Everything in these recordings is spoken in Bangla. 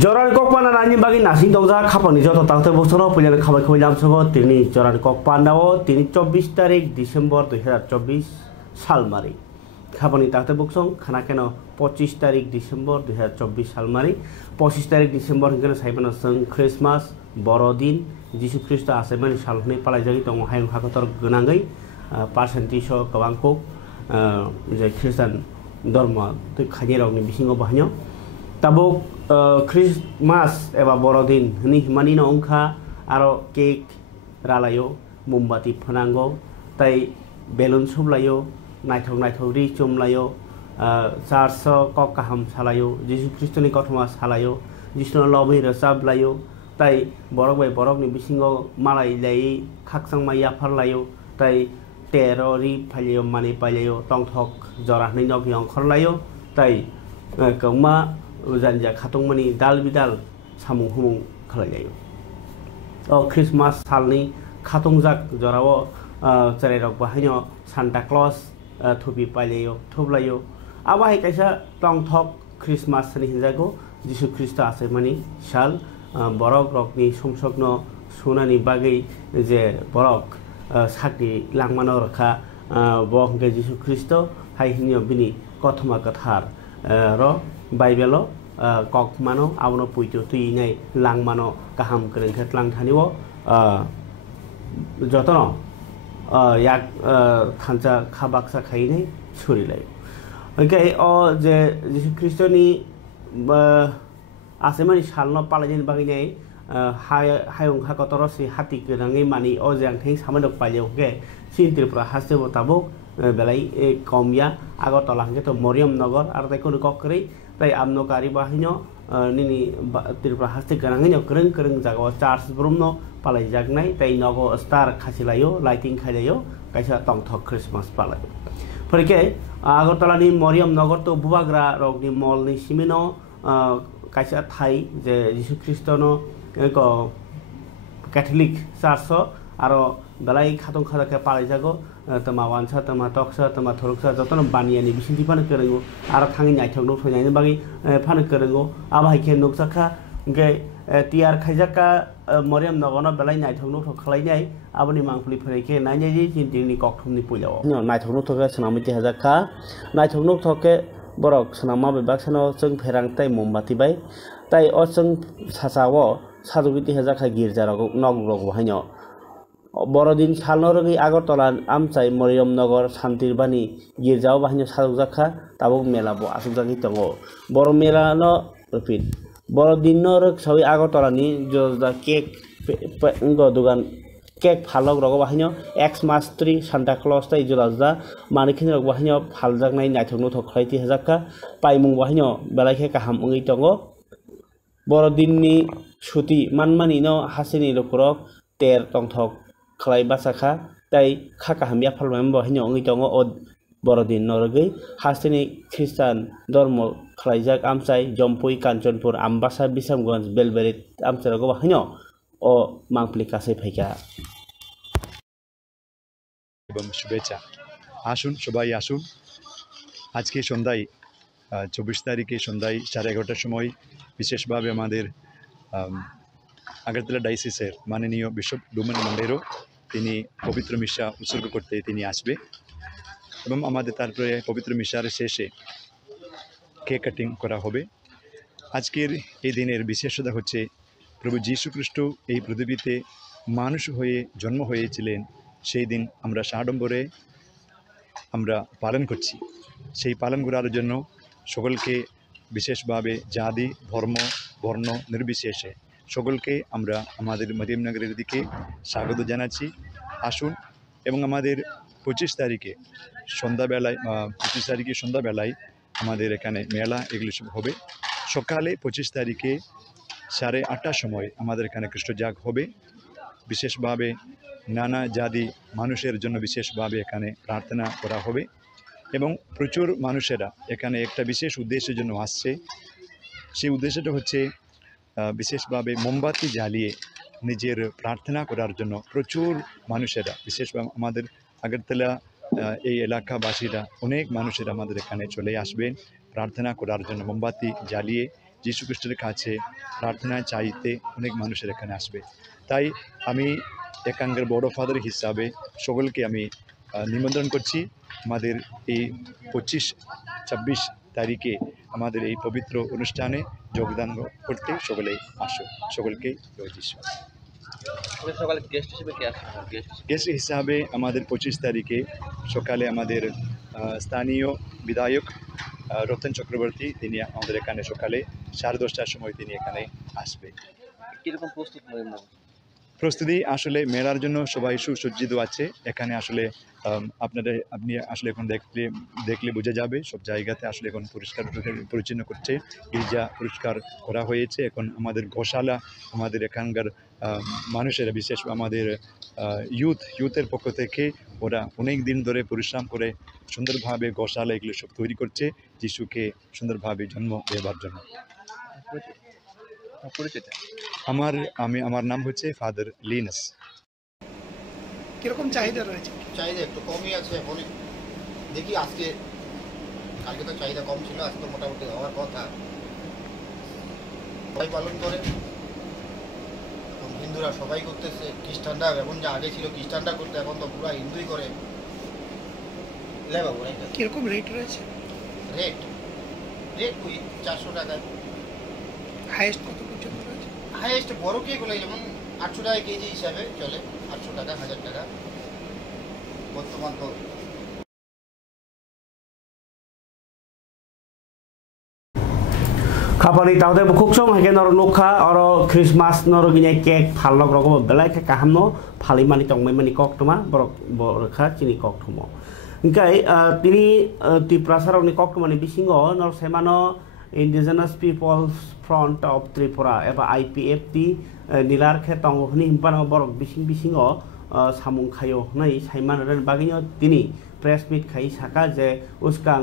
Joran kok pana nani bagi nasi dongza kapan ni joto tangte bosoro punya kabar kabar jam sogo tini joran kok panda wo tini 24 tarik Desember 2024 साल मारी खापानी ताते बुकसं खाना केनो 25 तारिख डिसेम्बर 2024 साल मारी 25 तारिख डिसेम्बर हिंगेनो साइबानो सं क्रिसमास बड़दिन जिसु ख्रिस्ट आसेमानि सालहनै पालाय जागि दङ हायं हाखतर गोनाङै पार्सेन्टेज गोबांखौ जे ख्रिस्टान धर्म तै खानिरावनि बिसिङाव बाहायो ताबो क्रिसमास एबा बड़दिन हनि हिमानि नंखा आरो केक रालायो मोमबाति फोनांगौ ताई बेलुन सुब्लायो नायथाव नायथाव रि चुमलायो चार्च कक काहाम सालायो जिसु ख्रिस्टनि कथमा सालायो जिसुनो लबै रोजाबलायो ताई बरक बाय बरकनि बिसिङाव मालाय लाई खाकसां माया फारलायो ताई टेररि फालियो मानि पालियो टंथक जराहनै नगि अंखरलायो ताई कौमा जानजा खातंमनि दाल बिदाल सामुं हुमुं खालायो ओ क्रिसमास सालनि खातंजाक जराव चराइरक बाहायनो सान्ता क्लज थुबि पालियो थुबलायो आबाहाय कायसा टंथक क्रिसमास नि हिजागो जिसु ख्रिस्ट आसेमानि साल बरक रकनि समसग्न सुनानि बागै जे बरक साकि लांमानो रखा बहंगे जिसु ख्रिस्ट हायहिनियो बिनि कथमा कथार र बाइबेलो कक मानो आवनो पुइतो तुइनाय लांमानो गाहाम गोरोंखेत लांथानिवो जतन याक थांचा खाबाक्सा खाइनै सुरिलायो ओके ओ जे जिसु ख्रिस्टनि आसेमानि सालनो पालायनि बागैनै हायं हाकतरसि हाति गोनाङै मानि ओ जांथें सामनो पालियो के सिनतिरफ्रा हासेबो ताबो बेलाय कमिया आगरतला हंगे तो मरियम नगर आर ताइको ककरै ताई आमनोकारी बाहिनो निनि तिरफ्रा हास्ते गोनाङै गोरों गोरों जागाव चार्च ब्रुमनो पालाय जागनाय ताई नगो स्टार खासिलायो लाइटिंग खाइलायो कायसा टंथक क्रिसमास पालायो फरके आगरतलानि मरियम नगर तो बुबाग्रा रगनि मलनि सिमिनो कायसा थाई जे जिसु ख्रिस्टनो को कैथोलिक चार्च आरो बेलाय खातं खादाके पालाय जागो तमा वानसा तमा टक्सा तमा थरकसा जतन बानियानि बिसिंथि फानो गोरोङो आरो थाङै नायथावनो थयनायनि बागै फानो गोरोङो आबाहायखे नुकसाखा गे टिआर खायजाका मरियम नगरनो बेलाय नायथावनो थखालायनाय आबनि मांफुलि फरेखे नायनायनि जिंदिंनि कक्थुमनि पुलाव नायथावनो थके सनामिति हाजाका नायथावनो थके बरक सनामा बेबाक्सनो जों फेरांताय मोमबाति बाय ताई अ जों सासावो साजुगिति हाजाका गिर्जारगो नगरगो बाहायनो बड़दिन सालनो रगै आगरतला आमचाय मरियम नगर शान्तिरबानी गिर्जाव बाहायनो साजुजाखा ताबो मेलाबो आसुजागि दङ बर मेलानो रिपिट बड़दिन रग सबै आगरतलानि जदा केक दुगान केक फालक रग बाहायनो एक्स मास ट्री सान्ता क्लज ताई जलाजा मानिखिन रग बाहायनो फालजागनाय नायथावनो थखलायति हाजाका पाइमुं बाहायनो बेलायखे गाहाम ओङै दङ बड़दिननि छुटि मानमानिनो हासिनि रखरक तेर टंथक खलाय बासाखा ताई खाका हामिया फालमाम बाहायनो ओङै दङ ओ बड़दिन नरगै हासिनि ख्रिस्टान धर्म खलायजाक आमचाय जम्पुई कांचनपुर आम्बासा बिसामगंज बेलबेरि आमचारगो बाहायनो ओ मांपली कासे फाइका এবং শুভেচ্ছা আসুন সবাই আসুন আজকে সন্ধ্যায় 24 তারিখে সন্ধ্যায় 11:30টার সময় বিশেষভাবে আমাদের আগরতলা ডাইসিসের মাননীয় বিশপ ডোমেন মন্ডেরো তিনি পবিত্র মিশা উৎসর্গ করতে তিনি আসবে এবং আমাদের তারপরে পবিত্র মিশার শেষে কেক কাটিং করা হবে আজকের এই দিনের বিশেষতা হচ্ছে প্রভু যীশু খ্রিস্ট এই পৃথিবীতে মানুষ হয়ে জন্ম হয়েছিলেন সেই দিন আমরা সাড়ম্বরে আমরা পালন করছি সেই পালন করার জন্য সকলকে বিশেষভাবে জাতি ধর্ম বর্ণ নির্বিশেষে সকলকে আমরা আমাদের মরিয়মনগরের দিকে স্বাগত জানাচ্ছি আসুন এবং আমাদের 25 তারিখে সন্ধ্যাবেলায় আমাদের এখানে মেলা এগুলো সব হবে সকালে 25 তারিখে 8:30টার সময় আমাদের এখানে খ্রিস্টজাগ হবে বিশেষভাবে নানা জাতি মানুষের জন্য বিশেষভাবে এখানে প্রার্থনা করা হবে এবং প্রচুর মানুষেরা এখানে একটা বিশেষ উদ্দেশ্যের জন্য আসছে সেই উদ্দেশ্যটা হচ্ছে বিশেষভাবে মোমবাতি জ্বালিয়ে নিজের প্রার্থনা করার জন্য প্রচুর মানুষেরা বিশেষভাবে আমাদের আগরতলা এই এলাকাবাসীরা অনেক মানুষেরা আমাদের এখানে চলে আসবেন প্রার্থনা করার জন্য মোমবাতি জ্বালিয়ে যীশু খ্রিস্টের কাছে প্রার্থনা চাইতে অনেক মানুষের এখানে আসবে। তাই আমি এখানকার বড় ফাদার হিসাবে সকলকে আমি নিমন্ত্রণ করছি আমাদের এই 25-26 তারিখে আমাদের এই পবিত্র অনুষ্ঠানে যোগদান করতে সকলে আসো। সকলকে জয় যিশু। গেস্ট হিসাবে আমাদের 25 তারিখে সকালে আমাদের স্থানীয় বিধায়ক রতন চক্রবর্তী তিনি আমাদের এখানে সকালে 10:30টার সময় তিনি এখানে আসবে। কিরকম প্রস্তুতি আসলে মেলার জন্য সবাই সুসজ্জিত আছে। এখানে আসলে আপনি আসলে এখন দেখলে বোঝা যাবে সব জায়গাতে আসলে এখন পরিষ্কার পরিচ্ছন্ন করছে, গির্জা পরিষ্কার করা হয়েছে। এখন আমাদের গোশালা আমাদের এখানকার মানুষেরা বিশেষ আমাদের ইউথের পক্ষ থেকে ওরা অনেক দিন ধরে পরিশ্রম করে সুন্দরভাবে গোশালা এগুলো সব তৈরি করছে যিশুকে সুন্দরভাবে জন্ম দেওয়ার জন্য। আমার নাম হচ্ছে ফাদার লিনাস। কিরকম চাহিদা রয়েছে? চাহিদা একটু কমই আছে এখন, দেখি আজকে কালকে তো চাহিদা কম ছিল, আজকে মোটামুটি হওয়ার কথা। সবাই পালন করে, হিন্দুরা সবাই করতেছে, খ্রিস্টানরা এখন যা আগে ছিল খ্রিস্টানরা করতে, এখন তো পুরো হিন্দুই করে। কিরকম রেট রয়েছে? রেট ওই 400 টাকায়। হাইয়েস্ট কত পর্যন্ত রয়েছে? হাইয়েস্ট বড় কেকগুলো যেমন 800 টাকা কেজি হিসাবে চলে, 800 টাকা 1000 টাকা বর্তমান। তো খাপানি তাহলে খুকসং হেকে নর নুখা আর খ্রিসমাস নর গিনে কেক ফালক রকম বেলায় কাহামনো ফালিমানি টংমাইমানি কক্টমা বরক বরখা চিনি কক্টমো ইনকাই তিনি ত্রিপুরাসারকনি কক্টমানি বিসিঙ্গ নর সেমানো indigenous peoples front of Tripura এবা IPFT নীলার খে টংহনি হিমপানো বরক বিসিঙ্গ সামুং খাयो नै সাইমান রেন বাগিনো তিনি প্রেস মিট খাই সাকা যে উস্কাং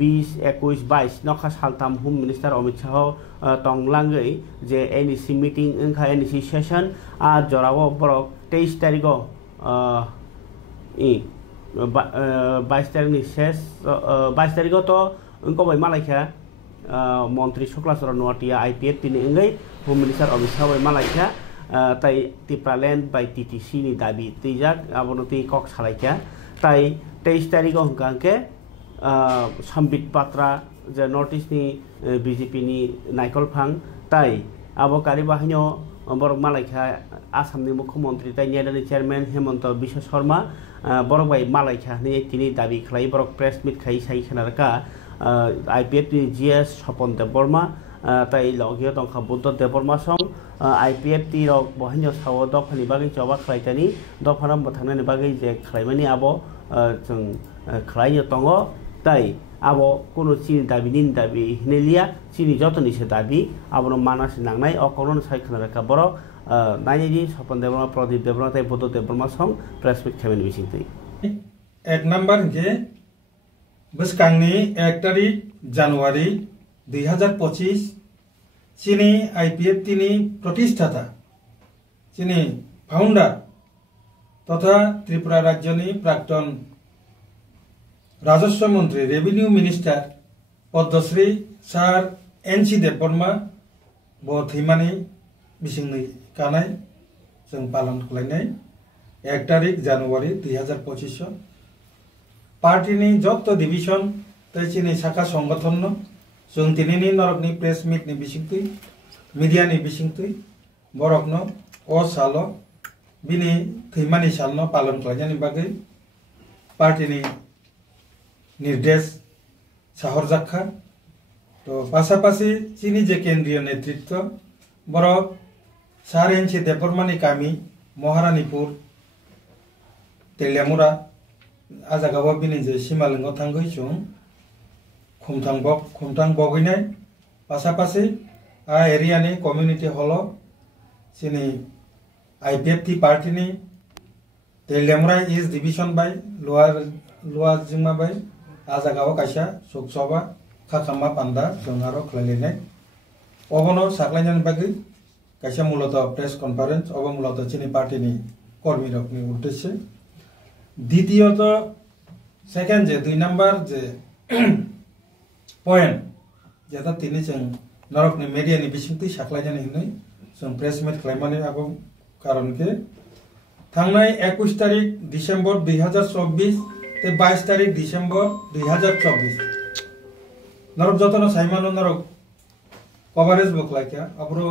20, 21, 22 नखा सालथाम होम मिनिस्टार अमित शाह तंगलांगै जे NEC मीटिंग ओंखा NEC सेशन आ जराव बरक 23 तारिख 22 तारिखनि शेष 22 तारिख तो उनको बै मालायखा मन्त्री शुक्लाचरण नवाटिया IPFT नि ओंगै होम मिनिस्टार अमित शाह बै मालायखा ताई टिप्रालेन्ड बाय TTC नि दाबी तैजाक आबनति कक सालायखा ताई 23 तारिख हंकांके सम्बित पात्रा जे नर्थ इस्टनि BJP नि नायकलफां ताई आबो कारि बाहायनो बरक मालायखा आसामनि मुख्यमन्त्री ताई नेडानि चेयारमेन हेमन्त बिश्व शर्मा बरक बाय मालायखा नि तिनि दाबि खालाय बरक प्रेस मिट खाय साइ खनारका IPFT नि GS सपन देबबर्मा ताई लगियो तंखा बुद्ध देबबर्मा सं IPFT रक बहायनो साव दफानि बागै जबा खालायतानि दफाराम बथांनानि बागै जे खालायमानि आबो जों खालायनो दङ ताई आबो कोनो चिनि दाबिनि दाबि हिनेलिया चिनि जतनिसे दाबि आबो मानासि नांनाय अकरन सायखनारका बरक नायनि सपन देबबर्मा प्रदीप देबबर्मा ताई बुद्ध देबबर्मा सं प्रेस मिट खायमानि बिसिंतै 1 नम्बर के बसकांनि 1 तारिख জানুয়ারি 2025 चीनी IPFT नि प्रतिष्ठाता चीनी फाउंडर तथा त्रिपुरा राज्यनि प्राक्तन राजस्व मंत्री रेवेन्यू मिनिस्टार पद्मश्री सार NC देबबर्मा बथैमानि बिसिंनि कानाय जों पालन खालायनाय 1 तारिख জানুয়ারি 2025 पार्टीनि जत डिविजन तैचिनि शाखा संगठन जों दिनैनि नरकनि प्रेस मिटनि बिसिंतै मिडियानि बिसिंतै बरकनो अ सालो बिनि थैमानि सालनो पालन खालायनायनि बागै पार्टीनि निर्देश साहर जाखा तो पासापासि चीनी जे केंद्रीय नेतृत्व बरक सार NC देबबर्मानि गामि महारानीपुर तेलियामुरा आजागावा बिनि जे सिमालिंगाव थांगै जों खुमथां बगैनाय पासापासि आ एरियानि कम्युनिटी हल चीनी IPFT पार्टीनि तेलियामुरा ईस्ट डिविजन बाय लोअर जिंमा बाय आजागावा कायसा सुकसबा खाखामा पान्दा जों आरो खालायनाय अबनो साख्लायनायनि बागै कायसा मूलत प्रेस कन्फारेन्स अब मूलत चीनी पार्टीनि कर्मी रकनि उद्देश्य द्वितीयत सेकेंड जे 2 नम्बर जे पॉइंट जेटा तिनी जों नरक नि मीडिया नि बिसिंगति साख्लायजानि हिनै जों प्रेस मिट खालामनानै आबो कारण के थांनाय 21 तारिख डिसेम्बर 2024 ते 22 तारिख डिसेम्बर 2024 नरक जतन साइमानो नरक कवरेज बखलायका अब्रो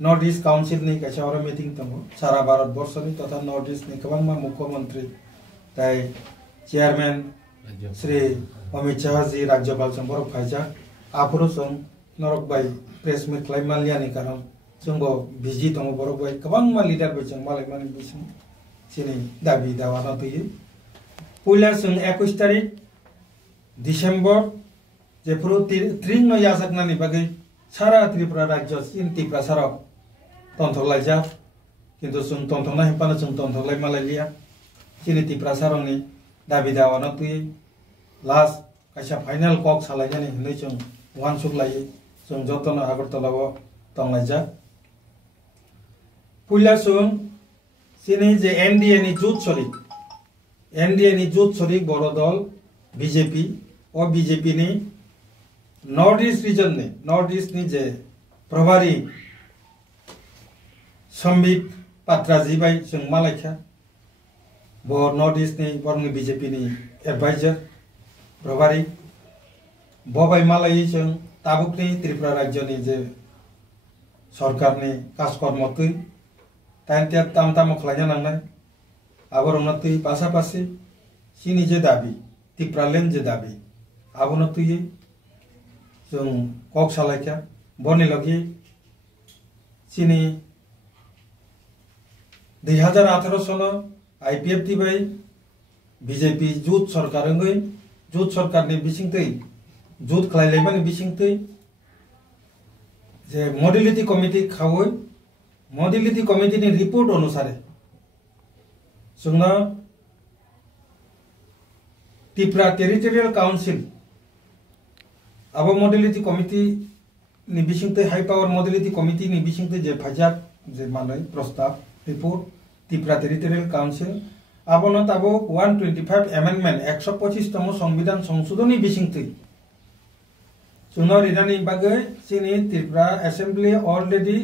नॉर्थ ईस्ट काउंसिल नि कैसा और मीटिंग तंगो सारा भारत वर्ष नि तथा नॉर्थ ईस्ट नि गोबां मुख्यमंत्री ताई चेयरमैन श्री अमित शाह जी राज्यपाल जों बरफ फायजा आफोरो जों नरक बाय प्रेस मिट खालामनालियानि कारण जोंबो बिजि दङ बरफ बाय गोबां लिडार बाय जों मालाय माने बिसिं सिनि दाबि दावा नतुयो पुला जों 21 तारिख डिसेम्बर जेफोरो त्रिं न यासकनानि बागै सारा त्रिपुरा राज्य सिन त्रिपुरा साराव तन्थलायजा किन्तु जों तन्थना हेपानो जों तन्थलाय मालायलिया सिनि त्रिपुरा सारावनि दाबि दावा नतुयो लास्ट कैसा फाइनल कक सालायजानि हिनै जों वान सुखलायो जों जतन आगरतलाव तंलायजा पुला जों सिनि जे एनडीए नि जुथ सरिक बर दल बीजेपी और बीजेपी नि नॉर्थ ईस्ट रीजन ने नॉर्थ ईस्ट नि जे प्रभारी संबित पात्राजी बाय जों मालायखा बो नॉर्थ ईस्ट नि बरनि बीजेपी नि एडवाइजर प्रभारी बबाय मालाय जों ताबुकनि त्रिपुरा राज्यनि जे सरकारनि काजकर्मतै तान्तिया ताम खालायना नांनाय आबरनतै पासापासि सिनि जे दाबि त्रिपुरालेण्ड जे दाबि आबनतै जों कक सालायखा बनि लगी सिनि 2018 सनो आईपीएफटी बाय बीजेपी जुथ सरकारंगै जुथ सरकारनि बिसिंतै जुथ खालायलायमानि बिसिंतै जे मॉडलिटी कमिटी खावै मॉडलिटी कमिटी नि रिपोर्ट अनुसार जोंना त्रिपुरा टेरिटोरियल काउंसिल अब मॉडलिटी कमिटी नि बिसिंतै हाई पावर मॉडलिटी कमिटी नि बिसिंतै जे फाजाब जे मानै प्रस्ताव रिपोर्ट त्रिपुरा टेरिटोरियल काउंसिल आबनो ताबो 125 अमेंडमेंट 125 तम संविधान संशोधन बिसिंतै जोंना रिदानि बागै सिनि त्रिपुरा असेंबली अलरेडी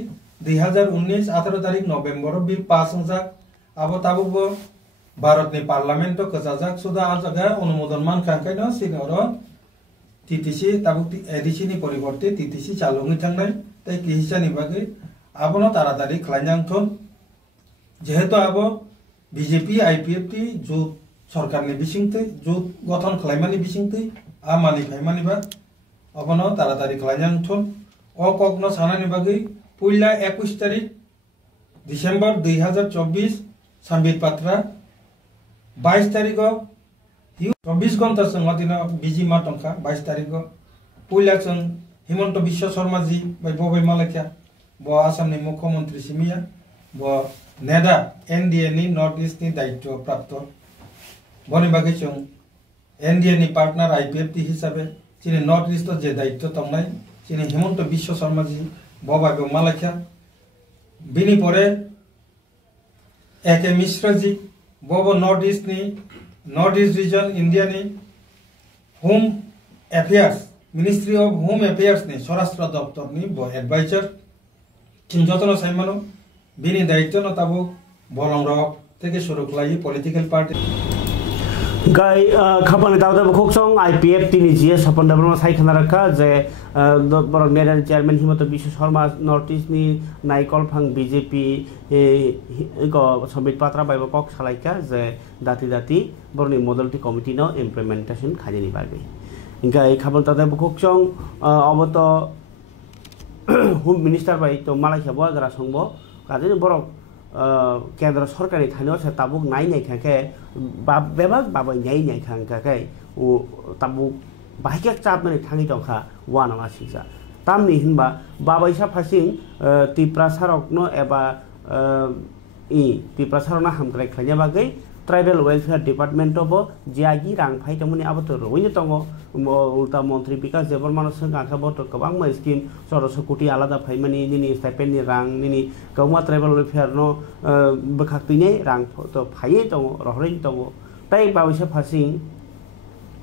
2019 18 तारिख नवेम्बर बिल पास जाक आबो ताबो भारत नि पार्लियामेंट तो कजाजाक सुदा आ जगह अनुमोदन मान खांखायनो सिनरो टीटीसी ताबुक एडिसिनि परिवर्ते टीटीसी चालुनि थांनाय ताई किहिसानि बागै आबनो तारातारि खालायनांथन जेहेतु आबो बीजेपी आईपीएफटी जो सरकारनि बिसिंतै जो गठन खालायमानि बिसिंतै आ मानि फायमानिबा अबनो तारातारि खालायनांथन अ ककनो सानानि बागै पुला 21 तारिख डिसेम्बर 2024 संबित पात्रा 22 तारिख 24 घंटा संग दिन बिजी मा टंका 22 तारिख पुला जों हिमंत विश्व शर्मा जी बाय बबाय मालायखा ब आसामनि मुख्यमंत्री सिमिया ब नेदा एनडीए नि नॉर्थ ईस्ट नि दायित्व प्राप्त बनि बागै जों एनडीए नि पार्टनर आईपीएफटी हिसाबै चिनि नॉर्थ ईस्ट जे दायित्व तंनाय चिनि हिमंत विश्व शर्मा जी बबाय मालायखा बिनि परे एके मिश्रा जी बबो नॉर्थ ईस्ट रीजन इंडिया नि home affairs ministry of home affairs नि स्वराष्ट्र दफ्तर नि ब एडवाइजर चिंजतन साइमानो बिनि दायित्व न ताबो बलंग থেকে শুরু খালাই পলিটিক্যাল পার্টি गाय खापानि दावदा बखोक्सं आईपीएफ तिनि जिए सपन डेभलपमेंट साइखना रखा जे बरक नेडार चेयरमैन हिमंत विश्व शर्मा नॉर्थ ईस्ट नि नाइकल फांग बीजेपी को संबित पात्रा बायबो कक सालायका जे दाति बरनि मॉडलिटी कमिटी नो इम्प्लीमेंटेशन खाजेनि बागै गाय खापानि दावदा बखोक्सं अबत होम मिनिस्टर बाय तो मालायखा बगरा संबो काजे बरक केंद्र सरकारी थानो से ताबुक नाय खाके बेबाग बाबाय नाय खाके ओ ताबुक बाहिके चापनानै थाङि दंखा वानामा सिजा तामनि हिनबा बाबायसा फासिं त्रिपुरा सारकनो एबा त्रिपुरा सारकना हामग्राय खायना बागै ट्राइबल वेलफेयर डिपार्टमेंट अब जियागी रां फाइतमनि आबत रवैनो दङ उल्टा मंत्री विकास देबरमान संगाखा बत गोबां मा स्कीम 1600 कोटी आलादा फाइमानि निनि स्टाइपेन्डनि रां निनि गौमा ट्राइबल वेलफेयर नो बखाक्तिने रां तो फायै दङ रहरै दङ ताई बावैसा फासिं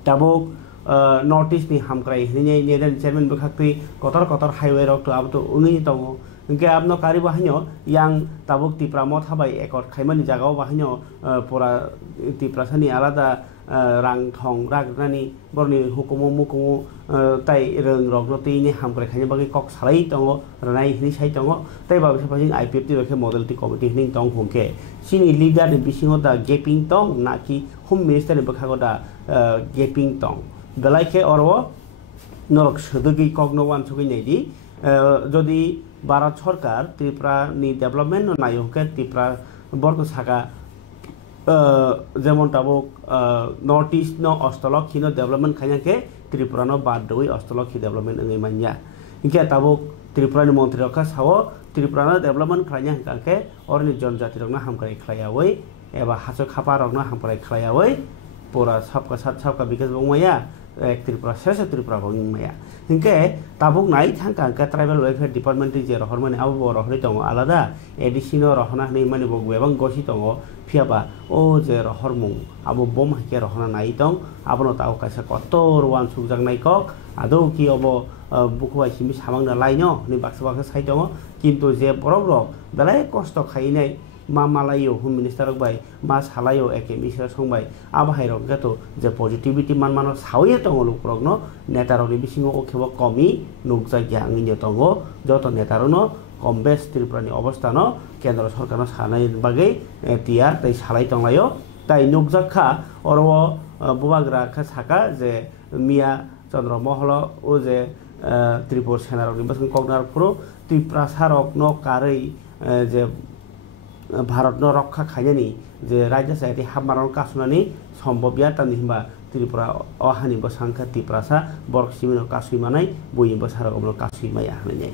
ताबो नर्थ इस्ट नि हामक्राय हिनि नेदार चेयरमैन बखाक्ति कतर हाईवे रक तो अब तो उंगि तंगो इनके आपनो कारी बाहायनो yang tabuk tipra mo thabai ekor khaimani jagao bahaino pura tipra sani alada rang thong ragnani borni hukumu mukumu tai reng rogno tini hamkre khani bagi kok salai tongo ranai hini sai tongo tai ba sapajing IPF ti rokhe model ti committee hini tong hongke sini leader ni bisingo da gaping tong naki home minister ni bakhago da gaping tong dalaike orwo norok shudugi kogno wan chugi neidi jodi Bharat सरकार त्रिपुरा नि डेवलपमेंट नायोके त्रिपुरा बरको साका जेमन ताबुक नॉर्थ ईस्ट नो अस्तलक खिनो डेवलपमेंट खायाके त्रिपुरा नो बाददोइ अस्तलक खि डेवलपमेंट अंगै मान्या इनके ताबुक त्रिपुरा नि मंत्री रखा सावो त्रिपुरा नो डेवलपमेंट खाया काके औरनि जनजाति रखना हमकाय खलायावै एबा हासो खापा रखना हमकाय खलायावै पूरा सबका साथ सबका विकास बंगमाया एक त्रिपुरा शेष त्रिपुरा बंगमाया इनके ताबुक नाइ थांका का ट्राइबल वेलफेयर डिपार्टमेंट जे रहर माने आबो रहरि दङ आलादा एडिशनो रहना नै माने बगवेबां गसि दङ फियाबा ओ जे रहर मुं आबो बम हाके रहना नाइ दङ आबनो ताव कासा कतर वान सुजांनाय कक आदौ कि अबो बुखुवाइ सिमि सामांना लाइनो नि बाक्सा साइ दङ किन्तु जे बरब्र बेलाय कष्ट खाइनाय मा मालायो होम मिनिस्टार बाय मा सालायो एके मिसर संबाय आबाहाय रगतो जे पॉजिटिविटी मान मानो सावये तंगो लुकरगनो नेतारनि बिसिङो ओखेबो कमी नुकजा ग्याङिनो तंगो जत नेतारनो कमबेस त्रिपुरानि अवस्थानो केन्द्र सरकारनो सानाय बागै तिया तै सालाय तंलायो ताइ नुकजाखा अरव बुवाग्रा खा साका जे मिया चंद्र महल ओ जे त्रिपुर सेनारनि बसं कगनार पुरो त्रिपुरा सारकनो कारै जे भारत नो रक्षा खायनि जे राज्य साहित्य हामारन कासुनानि सम्भव या तानि हिमबा त्रिपुरा अहानि बसांखा त्रिपुरासा बरक सिमिनो कासुइमानाय बयनिबो सारगमनो कासुइमाया हानाय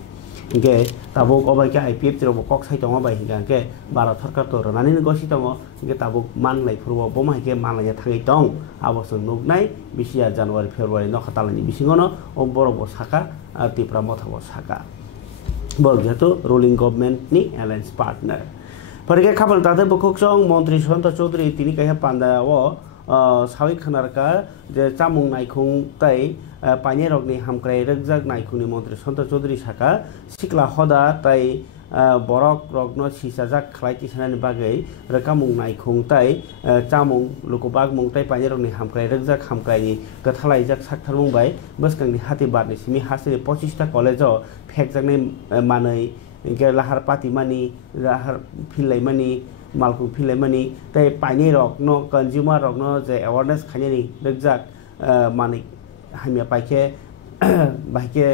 इनके ताबुक अबायके IPF तिरबो कक साइतंगा बाय हिंगाके भारत सरकार तो रनानि गसि तंगो इनके ताबुक मानलाय फुरबो बमायके मानलाय थाङै दं आबसो नुगनाय बिसिया जानुवारि फेब्रुवारि न खातालानि बिसिङनो ओ बरबो साका त्रिपुरा मथाबो साका बल जेतु रुलिंग गभर्नमेंट नि एलायंस पार्टनर परगे खाफल ताते बखुकसं मंत्री सुशांत चौधरी तिनि काया पान्दाओ सावि खनारका जे चामुं नायखुं तै पाइने रगनि हामक्राय रगजाक नायखुंनि मंत्री सुशांत चौधरी साका सिक्ला हदा तै बरक रगनो सिसाजाक खलाइति सानानि बागै रकामुं नायखुं तै चामुं लुकुबाग मुंगतै पाइने रगनि हामक्राय रगजाक हामक्रायनि गथालायजाक साकथार मुंबाय बसकांनि हाति बारनि सिमि हासिनि 25 टा कलेजो फेकजाकनि मानै इनके लाहार पाती मानी लाहार फिल्लाई मानी मालकुं फिल्लाई मानी तै पाइने रगनो कंज्यूमर रगनो जे अवेयरनेस खानेनि रगजाक मानी हामिया पाइके बाइके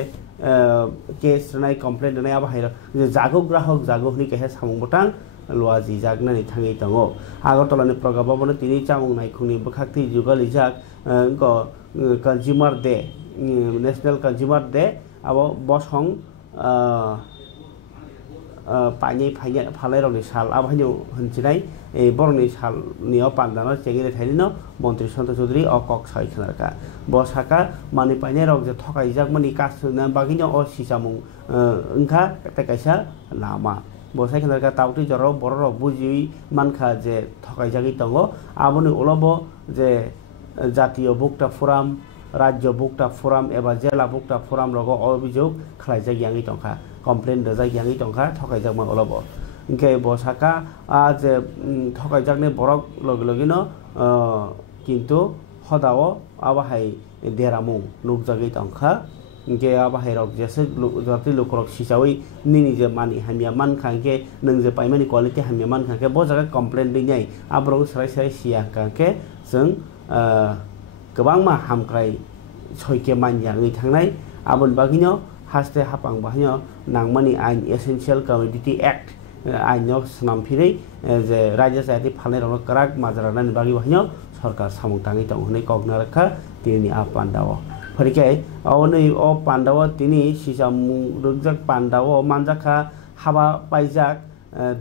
केस रनाय कंप्लेंट रनाय आबाहाय जे जागो ग्राहक जागोनि कहे सामुं बटां लुआजी जागनानि थाङै दङो आगरतलानि प्रगाबावनो तिनि चामुं नायखुंनि बखाक्ति जुगालि जाक इनको consumer day national consumer day आबो बसं पाइने फालाय रगनि साल आबाहायनो हनचिनाय ए बरनि साल नियो पान्दानो चेंगिरे थाइनो मंत्री सुशांत चौधरी अ कक साइ खनारका बसाका मानि पाइने रग जे थकाय जागमानि कासना बागिनो अ सिसामुं ओंखा तकायसा लामा बसाइ खनारका ताउति जरो बररो बुजि मानखा जे थकाय जागि दंगो आबनि उलबो जे जातीय भुक्ता फोराम राज्य भुक्ता फोराम एबा जिल्ला भुक्ता फोराम रगो अभियोग खालायजा गियाङि दंखा कमप्लेन दजा गियाङि दंखा थकायजाकमा उलबो इनके बसाका आज थकायजाकने बरक लगे लगेनो किन्तु हदाओ आबाहाय देरामुं नुकजागि दंखा इनके आबाहाय रग जेसे जाति लोकरक सिसावै निनि जे मानि हामिया मानखांके नों जे पाइमानि क्वालिटी हामिया मानखांके बजागा कमप्लेन दैनाय आब्रग सराय सिया कांके जों गोबां मा हामक्राय सयके मानयाङै थांनाय आबन बागिनो हास्ते हापां बाहायनो नांमानि आइन एसेन्शियल कमोडिटी एक्ट आइनो स्नामफिरै जे राज्य साहित्य फालनाय रंग कराक माजरानानि बागि बाहायनो सरकार सामुं ताङै दं होनै कगनारखा तिनि आ पान्दाओ फरिके अनै अ पान्दाओ तिनि सिसामुं रगजाक पान्दाओ मानजाखा हाबा पाइजाक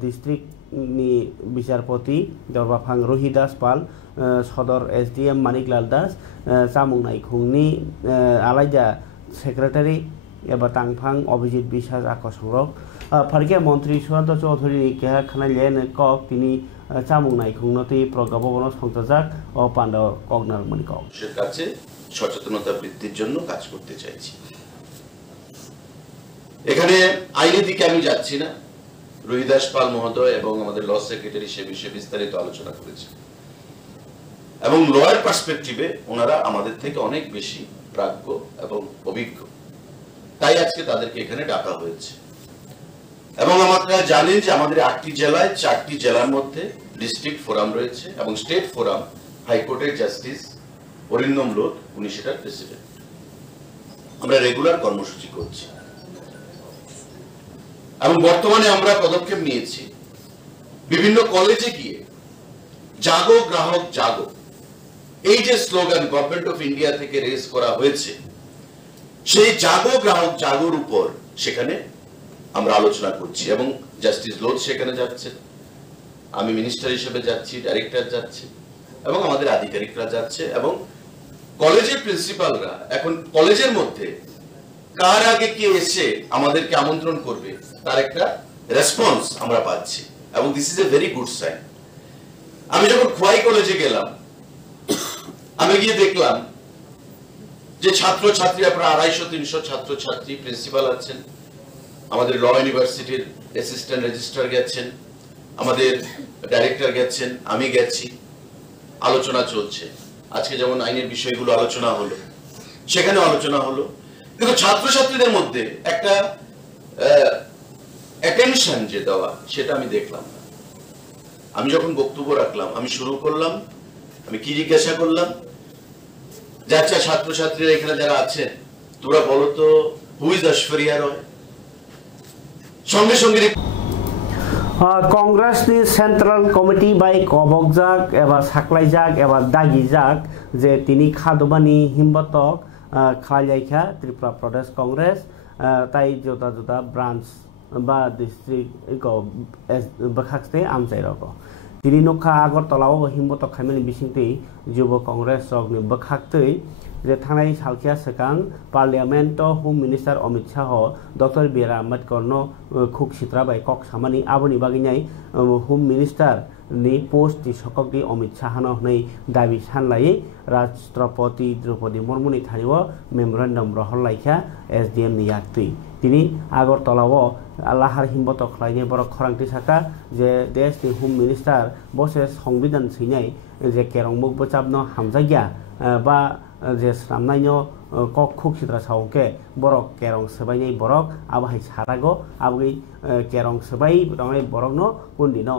डिस्ट्रिक्ट नि बिचारपति दरबाफां रोहिदास पाल सदर SDM मानिकलाल दास चामुं नायखुंनि आलायदा सेक्रेटारि एबा तांफां अभिजित बिसास आकसंरक फरके मंत्री सुशांत चौधरी केहा खानायलेन कक तिनि चामुं नायखुंनो तै प्रगाबनो संजाजाक अ पान्दाव कगनार मनिक কাছে সচেতনতা বৃদ্ধির জন্য কাজ করতে চাইছি। এখানে আইনের দিকে আমি যাচ্ছি না, রোহিদাস পাল মহোদয় এবং আমাদের ল সেক্রেটারি সে বিষয়ে বিস্তারিত আলোচনা করেছে এবং লয়ার পার্সপেক্টিভে ওনারা আমাদের থেকে অনেক বেশি প্রাজ্ঞ এবং অভিজ্ঞ, তাই আজকে তাদেরকে এখানে ডাকা হয়েছে। এবং আপনারা জানেন যে আমাদের 8টি জেলায় 4টি জেলার মধ্যে ডিস্ট্রিক্ট ফোরাম রয়েছে এবং স্টেট ফোরাম হাইকোর্টের জাস্টিস অরিন্দম লোধ উনি সেটার প্রেসিডেন্ট। আমরা রেগুলার কর্মসূচি করছি এবং বর্তমানে আমরা পদক্ষেপ নিয়েছি বিভিন্ন কলেজে গিয়ে জাগো গ্রাহক জাগো, এই যে স্লোগান গভর্নমেন্ট অফ ইন্ডিয়া থেকে রেজ করা হয়েছে, সেই জাগো গ্রাহক জাগোর উপর সেখানে আমরা আলোচনা করছি এবং জাস্টিস লোধ সেখানে যাচ্ছে, আমি মিনিস্টার হিসেবে যাচ্ছি, ডাইরেক্টর যাচ্ছে এবং আমাদের আধিকারিকরা যাচ্ছে এবং কলেজের প্রিন্সিপালরা এখন কলেজের মধ্যে কার আগে কে এসে আমাদেরকে আমন্ত্রণ করবে তার একটা রেসপন্স আমরা পাচ্ছি এবং this is a very good sign. আমি যখন খোয়াই কলেজে গেলাম, আমি গিয়ে দেখলাম যে ছাত্রছাত্রীরা প্রায় 250-300 ছাত্রছাত্রী, প্রিন্সিপাল আছেন, আমাদের ল ইউনিভার্সিটির অ্যাসিস্ট্যান্ট রেজিস্ট্রার গেছেন, আমাদের ডাইরেক্টর গেছেন, আমি গেছি, আলোচনা চলছে। আজকে যেমন আইনের বিষয়গুলো আলোচনা হলো, সেখানেও আলোচনা হলো, কিন্তু ছাত্রছাত্রীদের মধ্যে একটা অ্যাটেনশন যে দেওয়া সেটা আমি দেখলাম না। আমি যখন বক্তব্য রাখলাম, আমি শুরু করলাম, আমি কি জিজ্ঞাসা করলাম যে আচ্ছা ছাত্রছাত্রীরা এখানে যারা আছেন তোরা বলো তো হু ইজ ঐশ্বরিয়া রয়? সঙ্গে সঙ্গে कंग्रेसनि सेन्ट्रेल कमिटि बाय कबकजाक एबा साख्लायजाक एबा दागिजाक जे तिनि खादबानि हिम्बतक खालायखा त्रिपुरा प्रदेश कांग्रेस ताई जुदा जुदा ब्रांच बा डिस्ट्रिक्ट बखाक्सते आमचाइरको तिनि नखा आगरतलाव हिम्बतक खाइमानि बिसिंति युवा कांग्रेस रगनि बखाक्तै जे थानाय सालखिया सेकां parliament home minister Amit Shah doctor BR. आम्बेडकरनो खुक सित्राबाय कक सामानि आबोनि बागिनाय होम मिनिस्टार नि पोस्ट नि सककनि अमित शाहनो नै दाबि सानलायै राष्ट्रपति द्रौपदी मुर्मुनि थानिव मेमोरेंडम रहलायखा एसडीएम नि याक्ति तिनि आगरतलाव लाहार हिम्बत खलायनाय बर खरांथि साका जे देशनि होम मिनिस्टार बसे संविधान सैनाय जे केरंमुक बचाबनो हामजागिया बा जे सामनायनो कक खुक सिद्रा सावके बरक केरं सबायनाय बरक आबाहाय सारागो आबगै केरं सबाय रंनाय बरकनो कुन्दिनो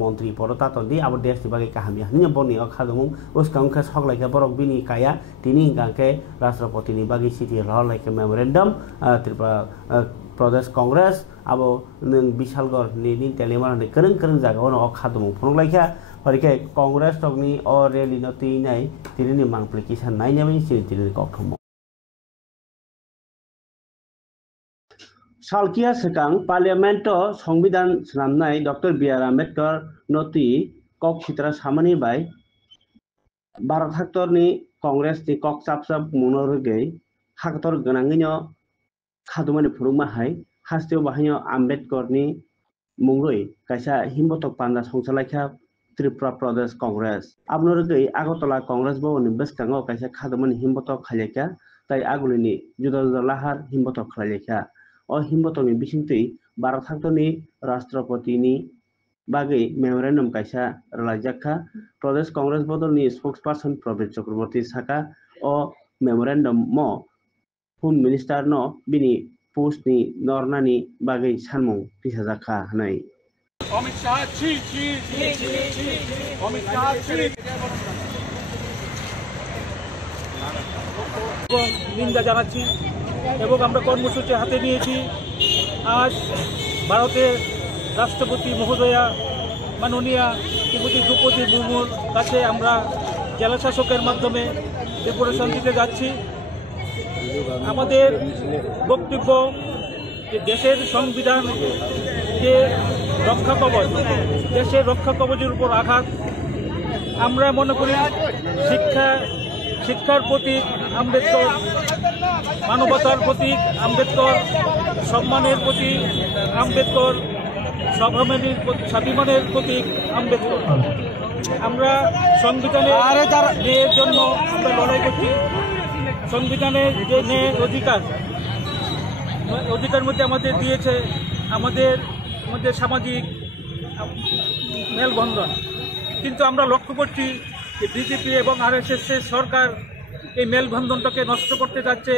मन्त्री पदता तन्दि आबो देशनि बागै काहामि हानि बनि अखादमु उसकांखे सकलायके बरक बिनि काया तिनि गांके राष्ट्रपतिनि बागै सिटी रहलायके मेमोरेंडम त्रिपुरा प्रदेश कांग्रेस आबो नों बिशालगढ़ नि टेलिमारनि करं करं जागावनो अखादमु फुंलायखा हरिके कांग्रेस टकनि अ रेली नति नाय तिनि मांप्लिकेशन नायनाबि सिरि तिनि कखमो सालकिया सेकां पार्लियामेंट संविधान सनामनाय डॉक्टर बी.आर. आम्बेडकर नति कक सित्रा सामानि बाय भारत हाक्टरनि कांग्रेस नि कक चापचाप मनोरगै हाक्टर गनाङैनो खादुमानि फुरुमाहाय हास्तेव बाहायनो आम्बेडकरनि मुंगै कायसा हिम्बतक पान्दा संसालायखा त्रिपुरा प्रदेश कांग्रेस आबनोरगै आगरतला कांग्रेस भवननि बेसकाङाव कायसा खादुमानि हिम्बतक खालायखा ताई आगुलिनि जुदा जुदा लाहार हिम्बतक खालायखा अ हिम्बतकनि बिसिंतै भारत हाक्टरनि राष्ट्रपतिनि बागै मेमोरेंडम कायसा रलायजाखा प्रदेश कांग्रेस बदलनि स्पोक्सपार्सन प्रवीण चक्रवर्ती साका अ मेमोरेंडम म होम मिनिस्टार नो बिनि पोस्ट नि नरनानि बागै सानमु पिसाजाखा हनाय अमित शाह छी छी छी छी अमित शाह छी निंदा জানাচ্ছি এবং আমরা কর্মসূচি হাতে নিয়েছি। আজ ভারতের রাষ্ট্রপতি মহোদয়া মাননীয়া শ্রীমতী দ্রৌপদী মুর্মুর কাছে আমরা জেলা শাসকের মাধ্যমে ডেপুটেশন দিতে যাচ্ছি। আমাদের বক্তব্য যে দেশের সংবিধান যে রক্ষা কবচ, দেশের রক্ষা কবচের উপর আঘাত। আমরা মনে করি শিক্ষার প্রতীক আম্বেদকর, মানবতার প্রতীক আম্বেদকর, সম্মানের প্রতীক আম্বেদকর, স্বাভিমানের প্রতীক আম্বেদকর। আমরা সংবিধানের জন্য আমরা লড়াই করছি। সংবিধানের যে অধিকার মধ্যে আমাদের দিয়েছে আমাদের মধ্যে সামাজিক মেলবন্ধন, কিন্তু আমরা লক্ষ্য করছি যে বিজেপি এবং RSS সরকার এই মেলবন্ধনটাকে নষ্ট করতে যাচ্ছে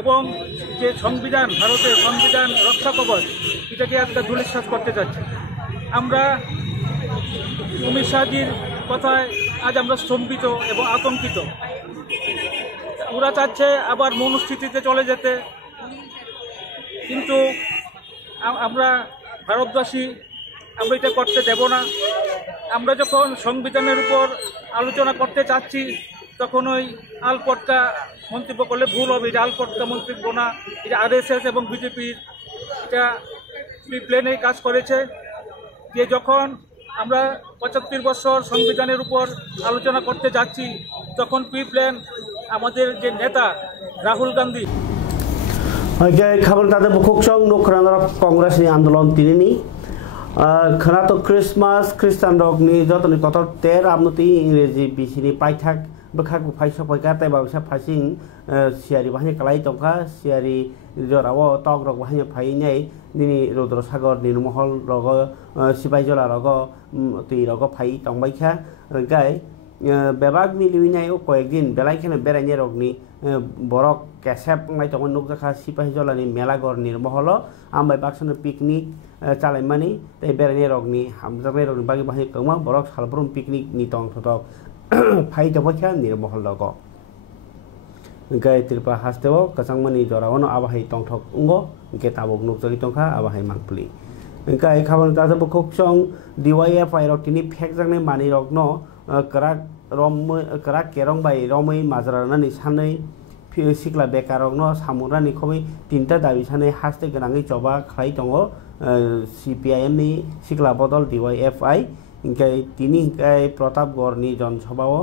এবং যে সংবিধান, ভারতের সংবিধান রক্ষা কবচ, এটাকে একটা ধূলিসাৎ করতে যাচ্ছে। আমরা অমিত শাহজির কথায় আজ আমরা স্তম্ভিত এবং আতঙ্কিত। ওরা চাচ্ছে আবার মনুস্থিতিতে চলে যেতে, কিন্তু আমরা ভারতবাসী আমরা এটা করতে দেব না। আমরা যখন সংবিধানের উপর আলোচনা করতে চাচ্ছি তখন ওই আলপটকা মন্তব্য করলে ভুল হবে। এটা আলপটকা মন্তব্য না, এটা RSS এবং বিজেপির এটা প্ল্যানে কাজ করেছে। যে যখন আমরা 75 বছর সংবিধানের উপর আলোচনা করতে যাচ্ছি তখন প্ল্যান আমাদের যে নেতা রাহুল গান্ধী খাবার তাদের বুকুকসং নখরানার কংগ্রেসনি আন্দোলন তিনি খানাতো ক্রিসমাস খ্রিস্টান রকনি যতনি কত তের আমনতি ইংরেজি বিসিনি পাইথাক বখাকু ফাইসা পাইকা তাই বাবসা ফাইসিং সিয়ারি বাহিনী কালাই তংখা সিয়ারি জরাও তক রক বাহিনী ফাইনাই দিনি রুদ্রসাগর নির্মহল রগ সিপাইজলা রগ তুই রগ ফাই তংবাইখা গাই বেবাগনি লিউইনাই কয়েকদিন বেলাইখানে বেড়াইনি রগনি বরক কেসেপ নাই তখন নুকজাখা সিপাহিজলানি মেলাগর নির্মহল আমবাই বাক্সনে পিকনিক চালাইমানি তাই বেড়াইনি রগনি হামজামাই রগনি বাকি বাহিনী কমা বরক সালব্রম পিকনিক নি তং থতক ফাই তবাইখা নির্মহল রগ গাই ত্রিপা হাসতেও কাচাংমানি জরাওনো আবাহাই তংথক উঙ্গ গে তাবক নুকজাগি তংখা আবাহাই মাংপুলি গাই খাবার তাজা বুকুকসং DYFI রকটিনি ফেকজাংনে মানি রগনো करा केरं बाई रमै माजरानानै सानै सिक्ला बेकारनो सामुरानि खमै तीनटा दाबि सानै हास्ते गोनाङै जबा खालाय दङ CPIM नि सिक्ला बदल DYFI इंकाय तिनि इंकाय प्रतापगढ़नि जनसभाओ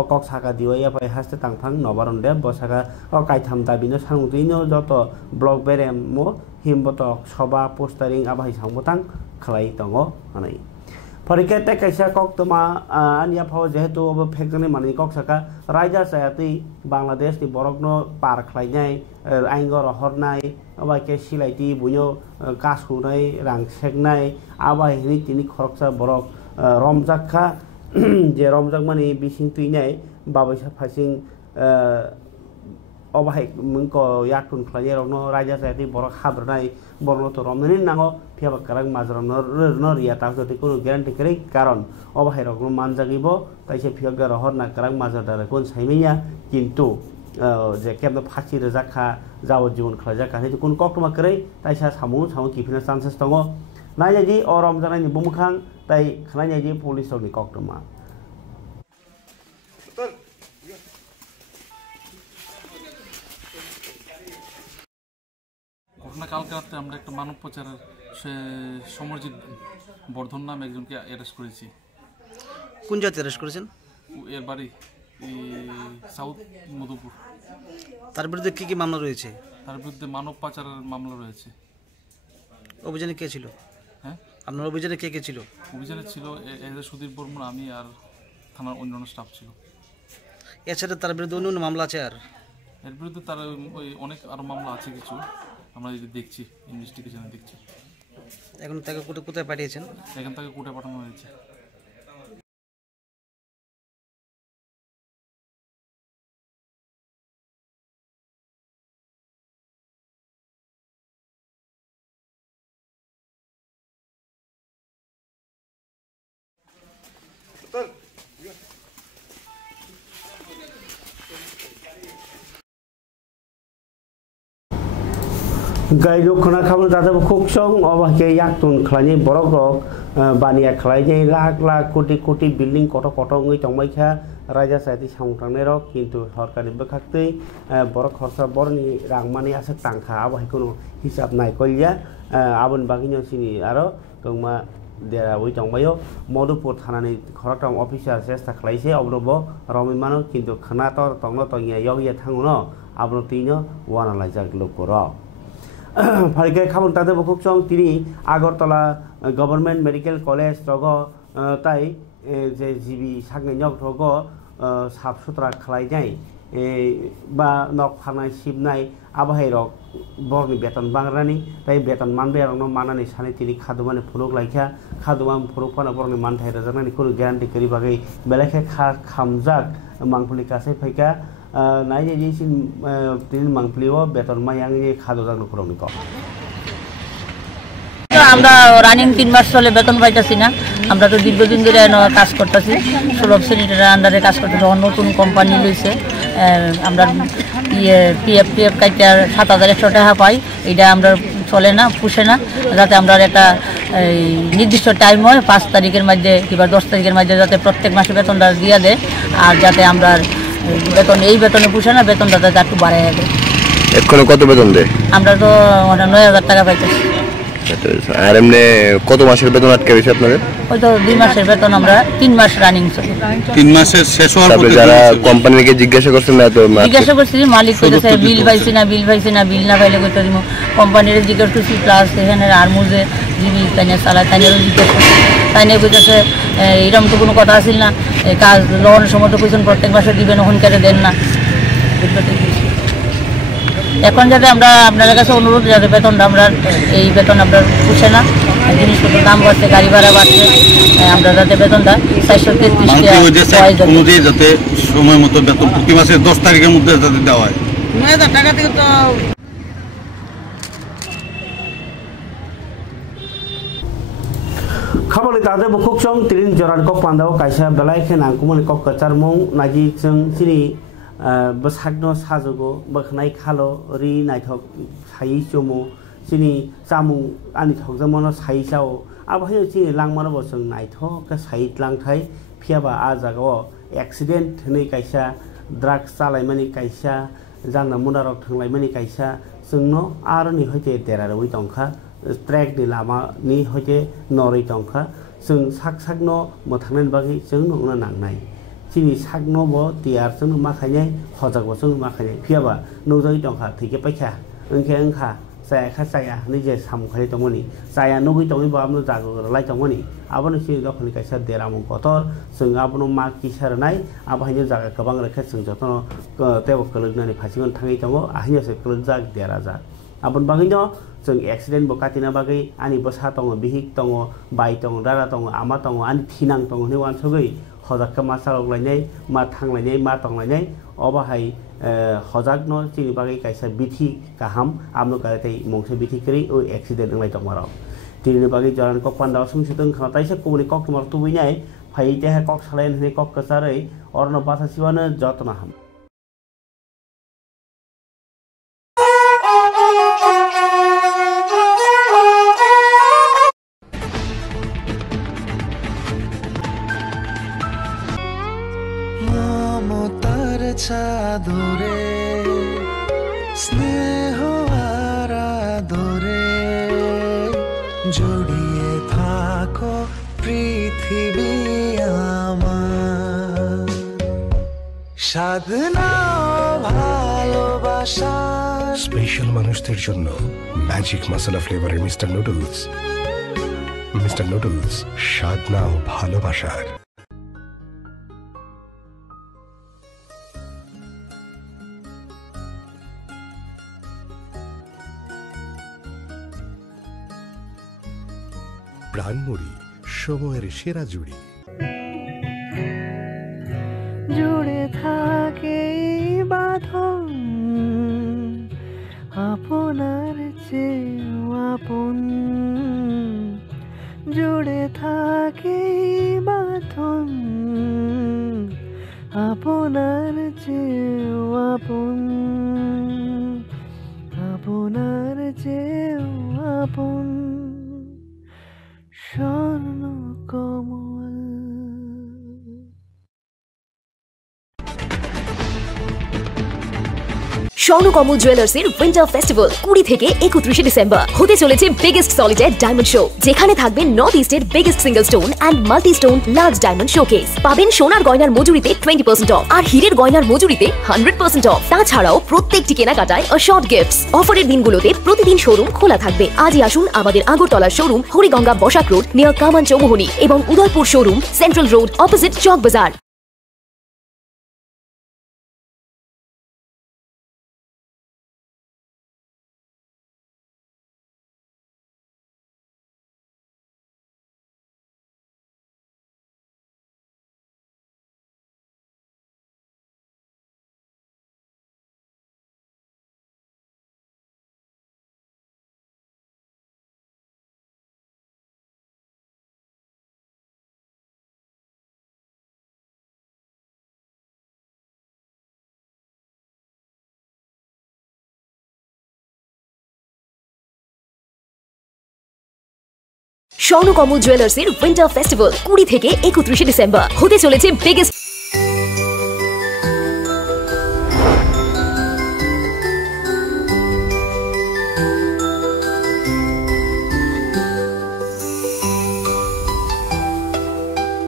अकक साका DYFI हास्ते तांफां नबारनदे बसाका कायथाम दाबिनो सानुदैनो जत ब्लक बेरेमो हिमबतक सभा पोस्टारिं आबाहाय सांबतां खालाय दङ हानाय परिकेते कैसा कक तमा आनिया फाव जेहेतु अब फेक्टने मानि कक सका राजा सायाति बांग्लादेश नि बरकनो पार खलायनाय आइंगर हरनाय अबा के सिलाइति बुयो कासुनाय रां सेकनाय आबा हिनि तिनि खरकसा बरक रमजाखा जे रमजाक मानि बिसिं तुइनाय बाबैसा फासिं अबाहाय मुंको याकुन खलाय रकनो राजा सायाति बरक हाद्रनाय बरनो तो रमनानि नांगो फियाबा करां माजरानो न रिया ताखो कोनो ग्यारान्टि करे कारण अबाहाय रकनो मानजागिबो ताइसे फियागा रहरना करां माजादार कोन साइमिया किन्तु जे केबनो फासि रजाखा जाव जीवन खलाजाखा हे कोन कक्टमा करे ताइसा सामु किफिना चान्सेस दङ नायजादि अ रमजानानि बुमखां ताइ खलायनायदि पुलिसनि कक्टमा ঘটনা কালকে রাত্রে আমরা একটা মানব পাচারের সমরজিৎ বর্ধন নামে একজনকে অ্যারেস্ট করেছি। কোন জায়গায় অ্যারেস্ট করেছেন? এর বাড়ি সাউথ মধুপুর। তার বিরুদ্ধে কি কি মামলা রয়েছে? তার বিরুদ্ধে মানব পাচারের মামলা রয়েছে। অভিযানে কে ছিল? হ্যাঁ, আপনার অভিযানে কে কে ছিল? অভিযানে ছিল সুদীপ বর্মন, আমি আর থানার অন্যান্য স্টাফ ছিল। এছাড়া তার বিরুদ্ধে অন্য মামলা আছে? আর এর বিরুদ্ধে তার ওই অনেক আরও মামলা আছে কিছু, আমরা দেখছি, ইনভেস্টিগেশনে দেখছি। এখন তাকে কোথায় পাঠিয়েছেন? এখান থেকে কোর্টে পাঠানো হয়েছে। गाय खना खाबो दादा खुकसं अबाके याक्तुन खलायनि बरक रक बानिया खलायनि लाख लाख कोटी कोटी बिल्डिं कत कत ngै तंबायखा राजा सायति सामथांनाय रक किन्तु सरकारनि बखाक्तै बरक खरसा बरनि रांमानि आसा टांखा आबाहाय कोनो हिसाब नायकलिया आबन बागिनो सिनि आरो गंमा देरा वै तंबायो मधुपुर थानानि खरकटाम अफिसार चेष्टा खलायसे अब्रबो रमिमानो किन्तु खना त तंनो तंगिया यगिया थांगुनो आब्रो तिनो वाना लायजाक लोकर फारिके खाबन तादे बुकुकसं तिनि आगरतला गभर्नमेंट मेडिकल कलेज रग ताई जे जिबि सागनायक रग साफ सुथरा खलायनाय বা নক ফানাय सिबनाय आबाहाय रक बरनि बेतन बांग्रानि ताई बेतन मानबाय रंनो मानानि सानै तिनि खादुमानि फुरुक लाइखा खादुमा फुरुक फाना बरनि मानथाय रजानानि खुनु ग्यारान्टि करि बागै बेलाखे खामजाक मांफुलि कासे फैका नायजे जिसिन तिनि मांफुलिओ बेतन मायांनि खादु जागनो खुरंनि क আমরা রানিং 3 মাস চলে বেতন পাইতাছি না আমরা তো দীর্ঘদিন ধরে কাজ করতেছি সুলভ শ্রেণীর আন্ডারে কাজ করতেছি নতুন কোম্পানি লইছে আমরা পিএফ কাইটা ৭,১০০ টাকা পাই এটা আমরা চলে না পুষে না যাতে আমরা একটা নির্দিষ্ট টাইম হয় ৫ তারিখের মধ্যে কিংবা ১০ তারিখের মধ্যে যাতে প্রত্যেক মাসে বেতনটা দিয়ে দেয় আর যাতে আমরা বেতন এই বেতনে পুষে না বেতনটা যাতে একটু বাড়ায় দেয়। এখন কত বেতন দেয়? আমরা তো ৯,০০০ টাকা পাইতেছি। আর এমনি কত মাসের বেতন আটকে রয়েছে আপনাদের? ওই তো ২ মাসের বেতন আমরা 3 মাস রানিং চলে। 3 মাসের শেষ হওয়ার পরে যারা কোম্পানিকে জিজ্ঞাসা করছেন না তো জিজ্ঞাসা করছি মালিক কইতেছে বিল পাইছি না বিল না পাইলে কইতে দিমু কোম্পানির জিজ্ঞাসা করছি প্লাস এখানে আরমুজে জিবি তাইনে চালা তাইনেরও জিজ্ঞাসা তাইনে কইতেছে এরকম তো কোনো কথা আসিল না কাজ লোনের সময় তো কইছেন প্রত্যেক মাসে দিবেন ওখানকারে দেন না। এখন যাতে আমরা আপনাদের কাছে অনুরোধ যাতে বেতনটা আমরা এই বেতন আপনার পুষে না জিনিসপত্রের দাম বাড়ছে গাড়ি ভাড়া বাড়ছে আমরা যাতে বেতনটা ৪৩৩ অনুযায়ী যাতে সময় মতো বেতন প্রতি মাসের ১০ তারিখের মধ্যে যাতে দেওয়া হয়। ৯,০০০ টাকা থেকে তো খাবলে তাজে বকুক সং তিরিন জরান কক পান্দাও কাইসা বেলাই খেন আंकुमनि কক কাচার মং নাজি जों सिनि बसागनो साजोगो बखनाय खालो रि नायथक सायि चमो सिनि चामु आनि थकजमनो सायि साओ आबहाय सिनि लांमानो बसं नायथक सायि लांथाय फियाबा आ जागाव एक्सिडेंट नै कायसा ड्राग्स चालायमानि कायसा जानना मुनारक थांलायमानि कायसा जोंनो आरो नि हयते देरारवै दंखा ट्रेक नि लामा नि हयते नरै दंखा जों साक-साकनो मोथांनायनि बागै जों नंना नांनाय सिनि सागनो बो तियार जों माखायनाय हजागबो जों माखायनाय फियाबा नौजै दंखा थैके पाइखा ओंखा जायाखा जाया निजे सामखाय दंमोनि जाया नगै दंनि बामनो जागोलाय दंमोनि आबनो सिनि दखनि कायसा देरामु गतर जों आबनो मा किसारनाय आबहायनो जागा गोबां रेखा जों जतन तेबो कलगनानि फासिगन थाङै दङ आहिनोसो कलग जा देरा जा आबन बागैनो जों एक्सिडेंट बो काटिना बागै आनि बसा दङ बिहिक दङ बाइ दङ दारा दङ आमा दङ आनि थिनां दङ नि वानसगै हजाकका मा चालगलायनाय मा थांलायनाय मा दंलायनाय अबाहाय हजाकनो सिनि बागै कायसा बिथि गाहाम आमनो गायथाय मंसे बिथि करि ओ एक्सिडेंट नंलाय दंमाराव तिनि बागै जरान কক पान्दाव सुंसुदों खातायसा कोमनि কক मार तुबैनाय फाइते हा কক सालायन हे কক कसारै अरन बासा सिवानो जतना हाम চাদরে স্নেহ আর আদরে জড়িয়ে থাকো পৃথিবী আমার সাধনা ভালোবাসা স্পেশাল মানুষদের জন্য ম্যাজিক মশলা ফ্লেভারের মিস্টার নুডলস স্বাদ নাও ভালোবাসার। প্রাণমুড়ি সময়ের সেরা জুড়ি জুড়ে থাকে বাঁধন আপনার চেয়েও আপন জুড়ে থাকে বাঁধন আপনার চেয়েও আপন আপনার চেয়েও আপন স্বর্ণ কমল। স্বর্ণকমল জুয়েলার্সের উইন্টার ফেস্টিভ্যাল 20 থেকে 31 ডিসেম্বর হতে চলেছে বিগেস্ট সলিটার ডায়মন্ড শো, যেখানে থাকবে নর্থ ইস্টের biggest single stone and multi stone large diamond showcase. পাবেন সোনার গয়নার মজুরিতে 20% অফ আর হীরের গয়নার মজুরিতে 100% অফ। তাছাড়াও প্রত্যেকটি কেনাকাটায় অশর্ট গিফটস। অফারের দিনগুলোতে প্রতিদিন শোরুম খোলা থাকবে। আজই আসুন আমাদের আগরতলার showroom Hariganga Basak road near Kaman Chowmuhani এবং Udaipur showroom central road opposite Chowk Bazar. Swarnakamal জুয়েলার্সের winter festival 20 থেকে 31 ডিসেম্বর হতে চলেছে বিগেস্ট